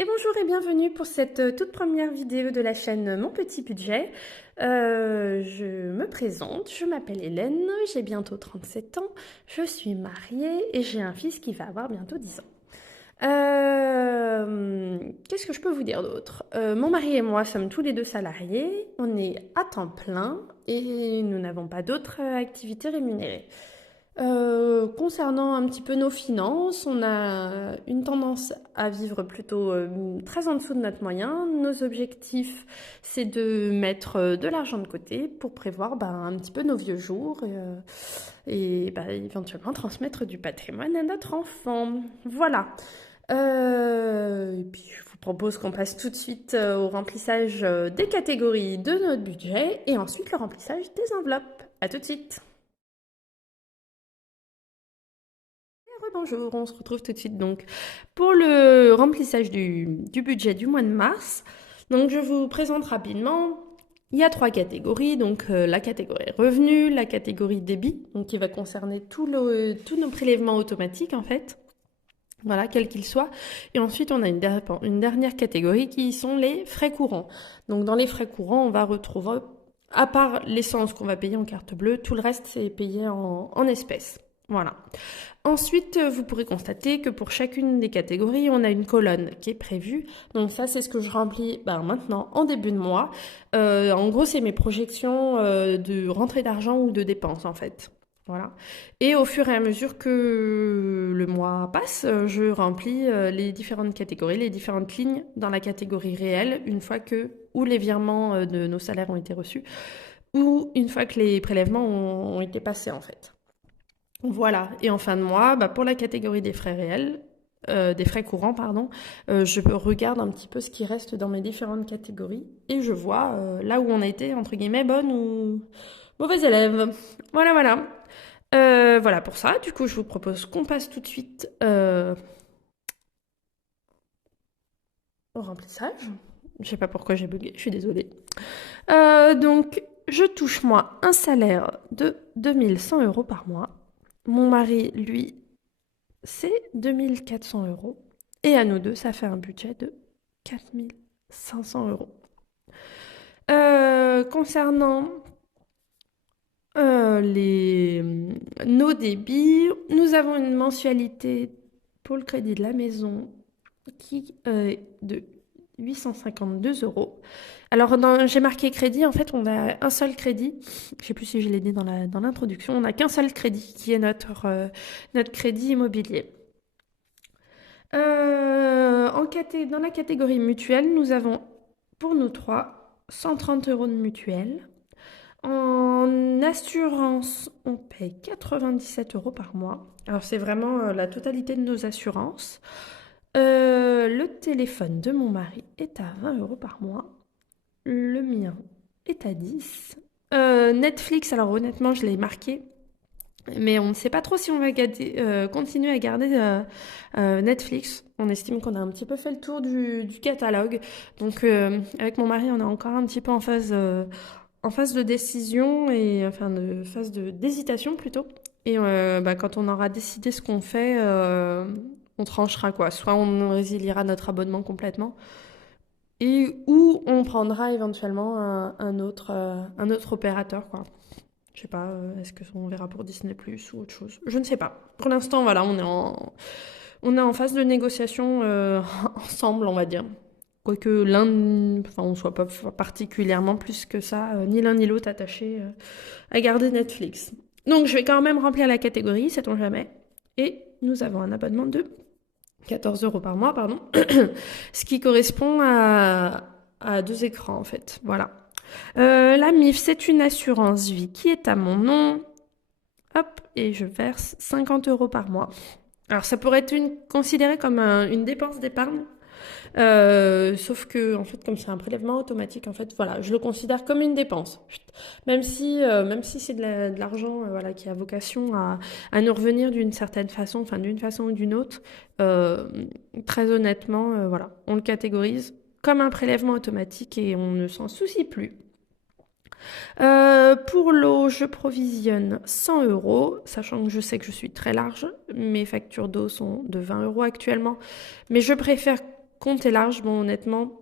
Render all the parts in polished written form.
Et bonjour et bienvenue pour cette toute première vidéo de la chaîne Mon Petit Budget. Je me présente, je m'appelle Hélène, j'ai bientôt 37 ans, je suis mariée et j'ai un fils qui va avoir bientôt 10 ans. Qu'est-ce que je peux vous dire d'autre? Mon mari et moi sommes tous les deux salariés, on est à temps plein et nous n'avons pas d'autres activités rémunérées. Concernant un petit peu nos finances, on a une tendance à vivre plutôt très en dessous de notre moyen. Nos objectifs, c'est de mettre de l'argent de côté pour prévoir un petit peu nos vieux jours et éventuellement transmettre du patrimoine à notre enfant. Voilà. Et puis je vous propose qu'on passe tout de suite au remplissage des catégories de notre budget et ensuite le remplissage des enveloppes. À tout de suite. Bonjour, on se retrouve tout de suite donc pour le remplissage du budget du mois de mars. Donc je vous présente rapidement. Il y a 3 catégories, donc la catégorie revenus, la catégorie débit, donc qui va concerner tous nos prélèvements automatiques en fait. Voilà, quels qu'ils soient. Et ensuite, on a une dernière catégorie qui sont les frais courants. Donc dans les frais courants, on va retrouver, à part l'essence qu'on va payer en carte bleue, tout le reste c'est payé en espèces. Voilà. Ensuite, vous pourrez constater que pour chacune des catégories, on a une colonne qui est prévue. Donc ça, c'est ce que je remplis maintenant en début de mois. En gros, c'est mes projections de rentrée d'argent ou de dépenses en fait. Voilà. Et au fur et à mesure que le mois passe, je remplis les différentes catégories, les différentes lignes dans la catégorie réelle, une fois que ou les virements de nos salaires ont été reçus, ou une fois que les prélèvements ont été passés en fait. Voilà, et en fin de mois, pour la catégorie des frais réels, des frais courants, pardon, je regarde un petit peu ce qui reste dans mes différentes catégories et je vois là où on a été, entre guillemets, bonne ou mauvaise élève. Voilà, voilà. Voilà pour ça. Du coup, je vous propose qu'on passe tout de suite au remplissage. Je sais pas pourquoi j'ai bugué, je suis désolée. Donc, je touche moi un salaire de 2100 € par mois. Mon mari, lui, c'est 2400 €. Et à nous deux, ça fait un budget de 4500 €. Concernant nos débits, nous avons une mensualité pour le crédit de la maison qui est de 852 €. Alors, j'ai marqué crédit, en fait, on a un seul crédit. Je ne sais plus si je l'ai dit dans l'introduction. On n'a qu'un seul crédit qui est notre crédit immobilier. Dans la catégorie mutuelle, nous avons pour nous trois 130 € de mutuelle. En assurance, on paye 97 € par mois. Alors c'est vraiment la totalité de nos assurances. Le téléphone de mon mari est à 20 € par mois. Le mien est à 10. Netflix, alors honnêtement, je l'ai marqué. Mais on ne sait pas trop si on va continuer à garder Netflix. On estime qu'on a un petit peu fait le tour du catalogue. Donc avec mon mari, on est encore un petit peu en phase de décision et enfin de phase d'hésitation plutôt. Et quand on aura décidé ce qu'on fait, on tranchera quoi. Soit on résiliera notre abonnement complètement, ou on prendra éventuellement un autre opérateur quoi. Je sais pas, est-ce qu'on verra pour Disney Plus ou autre chose? Je ne sais pas. Pour l'instant, voilà, on est en phase de négociation ensemble, on va dire. Quoique on soit pas particulièrement plus que ça, ni l'un ni l'autre attachés à garder Netflix. Donc, je vais quand même remplir la catégorie, sait-on jamais. Et nous avons un abonnement de 14 € par mois, pardon. Ce qui correspond à 2 écrans, en fait. Voilà. La MIF, c'est une assurance vie qui est à mon nom. Hop, et je verse 50 € par mois. Alors, ça pourrait être considéré comme une dépense d'épargne. Sauf que, en fait, comme c'est un prélèvement automatique, en fait, voilà, je le considère comme une dépense. Même si c'est de l'argent, voilà, qui a vocation à nous revenir d'une certaine façon, enfin, d'une façon ou d'une autre, très honnêtement, voilà, on le catégorise comme un prélèvement automatique et on ne s'en soucie plus. Pour l'eau, je provisionne 100 €, sachant que je sais que je suis très large. Mes factures d'eau sont de 20 € actuellement. Mais je préfère comptez large. Bon, honnêtement,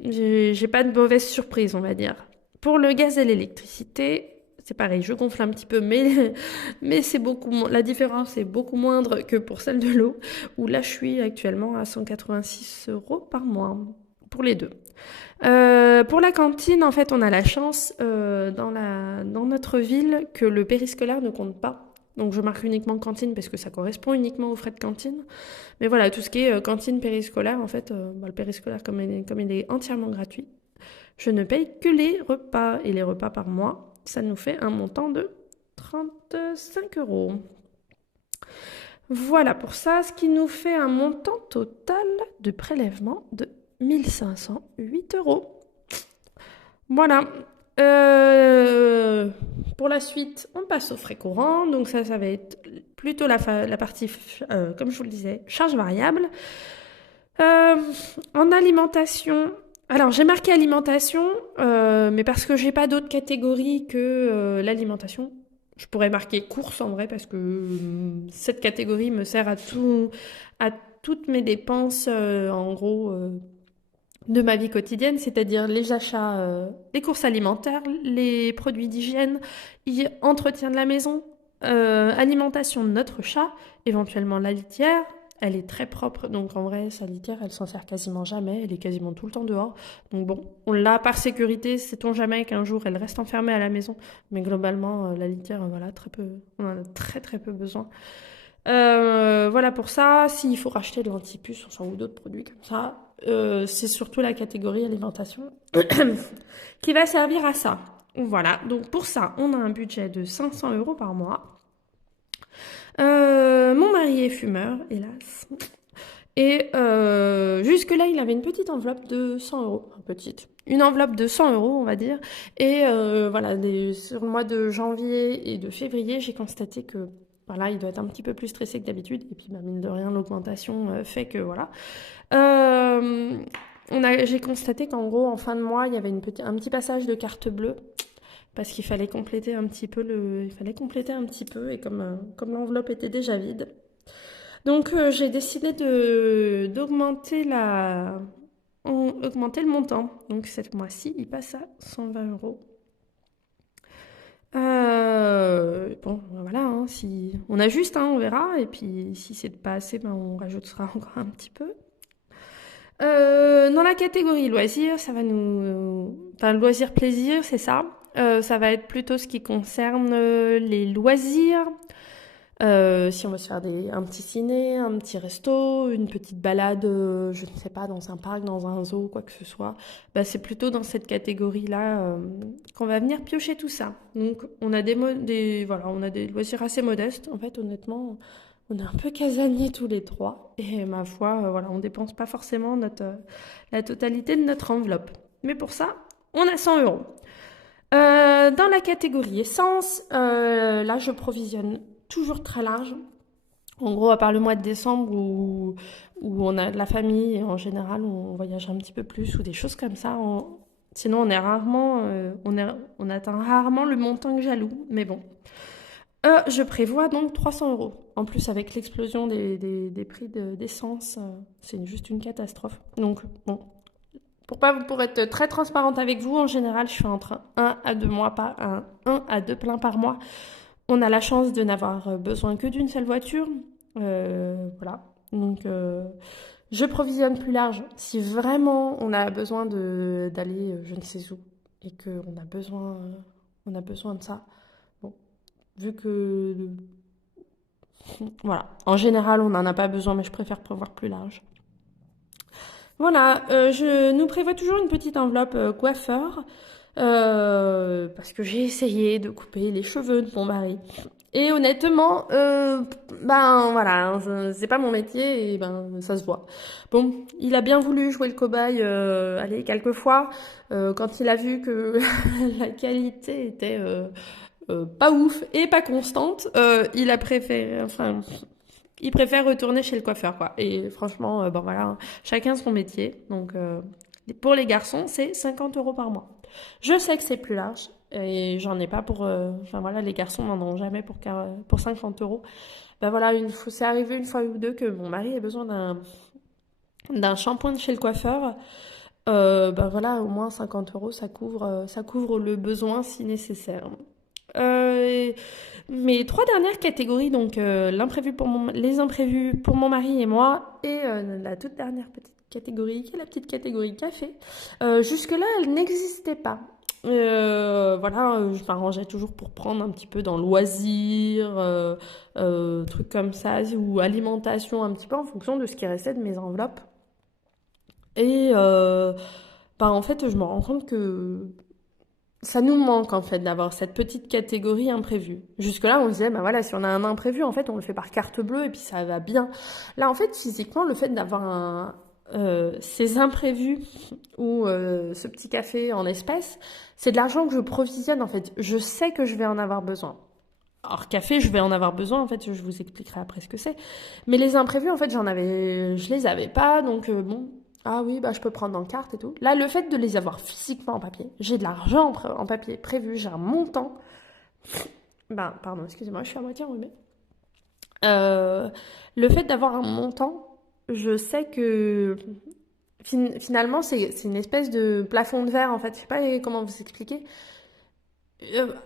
j'ai pas de mauvaise surprise, on va dire. Pour le gaz et l'électricité, c'est pareil, je gonfle un petit peu, mais, mais c'est la différence est beaucoup moindre que pour celle de l'eau, où là, je suis actuellement à 186 euros par mois pour les deux. Pour la cantine, en fait, on a la chance dans notre ville que le périscolaire ne compte pas. Donc je marque uniquement cantine parce que ça correspond uniquement aux frais de cantine. Mais voilà, tout ce qui est cantine périscolaire, en fait, le périscolaire, comme il est entièrement gratuit, je ne paye que les repas. Et les repas par mois, ça nous fait un montant de 35 euros. Voilà pour ça, ce qui nous fait un montant total de prélèvement de 1508 euros. Voilà. Pour la suite, on passe aux frais courants. Donc ça va être plutôt la partie, comme je vous le disais, charge variable. En alimentation, alors j'ai marqué alimentation, mais parce que j'ai pas d'autres catégories que l'alimentation. Je pourrais marquer courses en vrai parce que cette catégorie me sert à toutes mes dépenses, en gros, de ma vie quotidienne, c'est-à-dire les achats, les courses alimentaires, les produits d'hygiène, entretien de la maison, alimentation de notre chat, éventuellement la litière. Elle est très propre, donc en vrai, sa litière, elle s'en sert quasiment jamais, elle est quasiment tout le temps dehors. Donc bon, on l'a par sécurité, sait-on jamais qu'un jour elle reste enfermée à la maison, mais globalement, la litière, voilà, très peu, on en a très très peu besoin. Voilà pour ça. S'il faut racheter de l'antipuce ou d'autres produits comme ça, c'est surtout la catégorie alimentation qui va servir à ça. Voilà, donc pour ça, on a un budget de 500 euros par mois. Mon mari est fumeur, hélas. Et jusque-là, il avait une petite enveloppe de 100 euros. Une enveloppe de 100 euros, on va dire. Et voilà, sur le mois de janvier et de février, j'ai constaté que voilà, il doit être un petit peu plus stressé que d'habitude. Et puis, bah, mine de rien, l'augmentation fait que voilà. J'ai constaté qu'en gros, en fin de mois, il y avait un petit passage de carte bleue parce qu'il fallait compléter un petit peu et comme l'enveloppe était déjà vide. Donc, j'ai décidé d'augmenter augmenter le montant. Donc, cette mois-ci, il passe à 120 euros. Bon, voilà, hein, si on ajuste, hein, on verra. Et puis, si c'est pas assez, ben, on rajoutera encore un petit peu. Dans la catégorie loisirs, ça va enfin, loisirs plaisir, c'est ça. Ça va être plutôt ce qui concerne les loisirs. Si on veut se faire un petit ciné, un petit resto, une petite balade, je ne sais pas, dans un parc, dans un zoo, quoi que ce soit, bah, c'est plutôt dans cette catégorie-là qu'on va venir piocher tout ça. Donc on a voilà, on a des loisirs assez modestes. En fait, honnêtement, on est un peu casaniers tous les trois. Et ma foi, voilà, on dépense pas forcément la totalité de notre enveloppe. Mais pour ça, on a 100 euros. Dans la catégorie essence, là, je provisionne toujours très large. En gros, à part le mois de décembre où on a de la famille et en général on voyage un petit peu plus ou des choses comme ça. Sinon, on atteint rarement le montant que j'alloue. Mais bon, je prévois donc 300 euros. En plus, avec l'explosion des prix d'essence, c'est juste une catastrophe. Donc, bon, pour être très transparente avec vous, en général, je fais entre 1 à 2 mois, pas 1 à 2 pleins par mois. On a la chance de n'avoir besoin que d'une seule voiture. Voilà. Donc, je provisionne plus large si vraiment on a besoin d'aller je ne sais où et qu'on a besoin de ça. Bon, vu que voilà, en général, on n'en a pas besoin, mais je préfère prévoir plus large. Voilà, je nous prévois toujours une petite enveloppe coiffeur parce que j'ai essayé de couper les cheveux de mon mari. Et honnêtement, ben voilà, hein, c'est pas mon métier et ben ça se voit. Bon, il a bien voulu jouer le cobaye, allez, quelques fois, quand il a vu que la qualité était pas ouf et pas constante, il préfère retourner chez le coiffeur, quoi. Et franchement, bon voilà, hein, chacun son métier. Donc, pour les garçons, c'est 50 euros par mois. Je sais que c'est plus large et j'en ai pas pour. Enfin voilà, les garçons n'en ont jamais pour 50 euros. Ben voilà, c'est arrivé une fois ou deux que mon mari ait besoin d'un shampoing de chez le coiffeur. Ben voilà, au moins 50 euros, ça couvre le besoin si nécessaire. Euh, Mes trois dernières catégories, donc les imprévus pour mon mari et moi, et la toute dernière petite catégorie, qui est la petite catégorie café. Jusque-là, elle n'existait pas. Voilà, je m'arrangeais toujours pour prendre un petit peu dans loisirs, trucs comme ça, ou alimentation un petit peu en fonction de ce qui restait de mes enveloppes. Et bah, en fait, je me rends compte que ça nous manque en fait d'avoir cette petite catégorie imprévue. Jusque-là, on se disait, bah voilà, si on a un imprévu, en fait, on le fait par carte bleue et puis ça va bien. Là, en fait, physiquement, le fait d'avoir ces imprévus ou ce petit café en espèces, c'est de l'argent que je provisionne en fait. Je sais que je vais en avoir besoin. Alors, café, je vais en avoir besoin, en fait, je vous expliquerai après ce que c'est. Mais les imprévus, en fait, je les avais pas, donc bon, ah oui, bah je peux prendre en carte et tout. Là, le fait de les avoir physiquement en papier, j'ai de l'argent en papier prévu, j'ai un montant. Ben, pardon, excusez-moi, je suis à moitié enrhumée. Euh, le fait d'avoir un montant, je sais que finalement, c'est une espèce de plafond de verre, en fait. Je sais pas comment vous expliquer.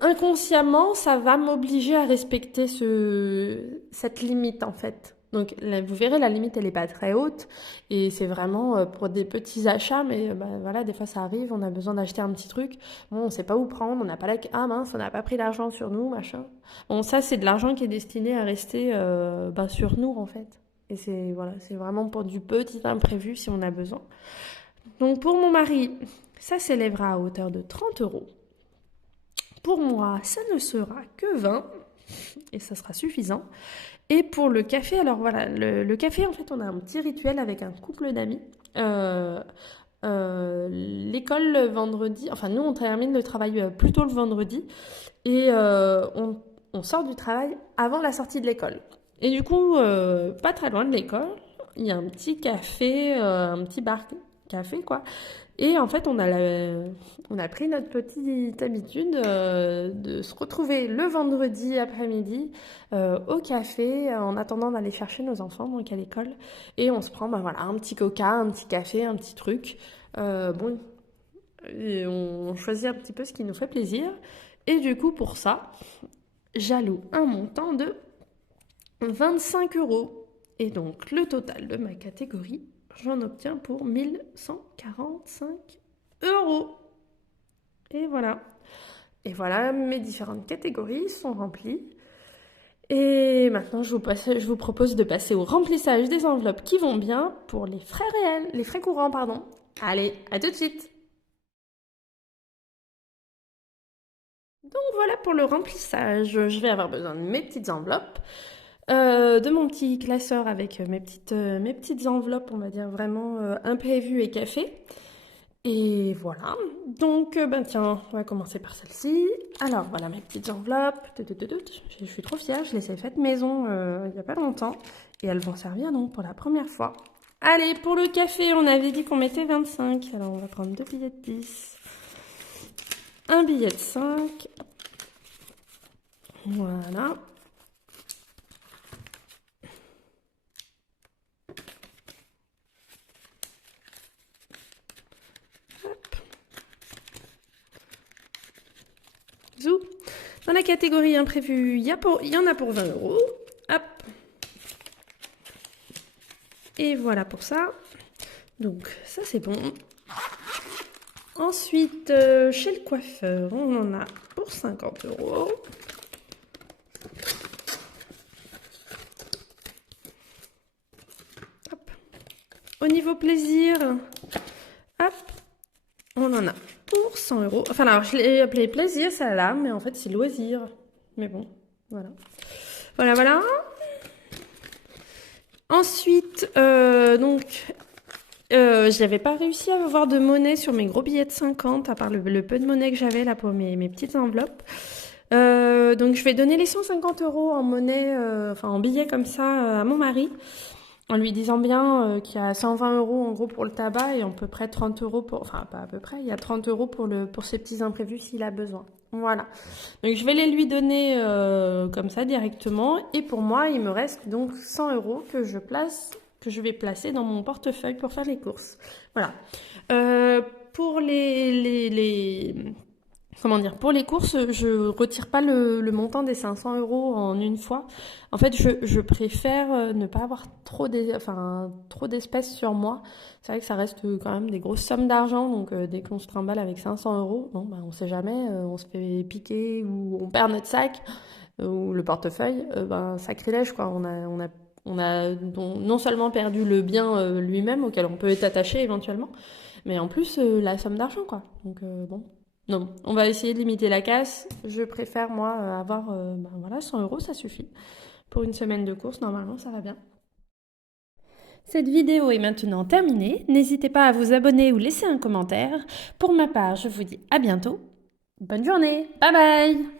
Inconsciemment, ça va m'obliger à respecter cette limite en fait. Donc là, vous verrez, la limite, elle n'est pas très haute et c'est vraiment pour des petits achats, mais bah, voilà, des fois ça arrive, on a besoin d'acheter un petit truc. Bon, on ne sait pas où prendre, on n'a pas ah mince, on n'a pas pris l'argent sur nous, machin. Bon, ça, c'est de l'argent qui est destiné à rester bah, sur nous en fait. Et c'est voilà, c'est vraiment pour du petit imprévu si on a besoin. Donc pour mon mari, ça s'élèvera à hauteur de 30 euros. Pour moi, ça ne sera que 20 et ça sera suffisant. Et pour le café, alors voilà, le café, en fait, on a un petit rituel avec un couple d'amis. Euh, L'école le vendredi, enfin nous on termine le travail plutôt le vendredi et on sort du travail avant la sortie de l'école. Et du coup, pas très loin de l'école, il y a un petit café, un petit bar café quoi. Et en fait, on a pris notre petite habitude de se retrouver le vendredi après-midi au café en attendant d'aller chercher nos enfants donc à l'école. Et on se prend bah, voilà, un petit coca, un petit café, un petit truc. Bon, et on choisit un petit peu ce qui nous fait plaisir. Et du coup, pour ça, j'alloue un montant de 25 euros. Et donc, le total de ma catégorie, j'en obtiens pour 1145 euros. Et voilà. Et voilà, mes différentes catégories sont remplies. Et maintenant, je vous propose de passer au remplissage des enveloppes qui vont bien pour les frais réels, les frais courants, pardon. Allez, à tout de suite. Donc voilà pour le remplissage. Je vais avoir besoin de mes petites enveloppes, de mon petit classeur avec mes petites enveloppes, on va dire vraiment imprévues et café. Et voilà. Donc, ben tiens, on va commencer par celle-ci. Alors, voilà mes petites enveloppes. Je suis trop fière, je les ai faites maison il n'y a pas longtemps. Et elles vont servir donc pour la première fois. Allez, pour le café, on avait dit qu'on mettait 25. Alors, on va prendre deux billets de 10. Un billet de 5. Voilà. Zou. Dans la catégorie imprévu, il y en a pour 20 euros. Hop. Et voilà pour ça. Donc ça c'est bon. Ensuite, chez le coiffeur, on en a pour 50 euros. Hop. Au niveau plaisir, hop, on en a pour 100 euros. Enfin alors, je l'ai appelé plaisir, ça là, mais en fait c'est loisir. Mais bon, voilà. Voilà, voilà. Ensuite, donc, je n'avais pas réussi à avoir de monnaie sur mes gros billets de 50, à part le peu de monnaie que j'avais là pour mes petites enveloppes. Donc, je vais donner les 150 euros en monnaie, enfin en billets comme ça, à mon mari, en lui disant bien qu'il y a 120 euros en gros pour le tabac et à peu près 30 euros pour, enfin pas à peu près, il y a 30 euros pour ces petits imprévus s'il a besoin. Voilà. Donc je vais les lui donner comme ça directement et pour moi il me reste donc 100 euros que je place que je vais placer dans mon portefeuille pour faire les courses. Voilà. Pour comment dire, pour les courses, je retire pas le montant des 500 euros en une fois. En fait, je préfère ne pas avoir trop d'espèces sur moi. C'est vrai que ça reste quand même des grosses sommes d'argent. Donc, dès qu'on se trimballe avec 500 euros, bon, bah, on sait jamais, on se fait piquer ou on perd notre sac ou le portefeuille. Ben, sacrilège, quoi. On a non seulement perdu le bien lui-même auquel on peut être attaché éventuellement, mais en plus la somme d'argent, quoi. Donc, bon. Non, on va essayer de limiter la casse. Je préfère, moi, avoir voilà, 100 euros, ça suffit. Pour une semaine de course, normalement, ça va bien. Cette vidéo est maintenant terminée. N'hésitez pas à vous abonner ou laisser un commentaire. Pour ma part, je vous dis à bientôt. Bonne journée. Bye bye.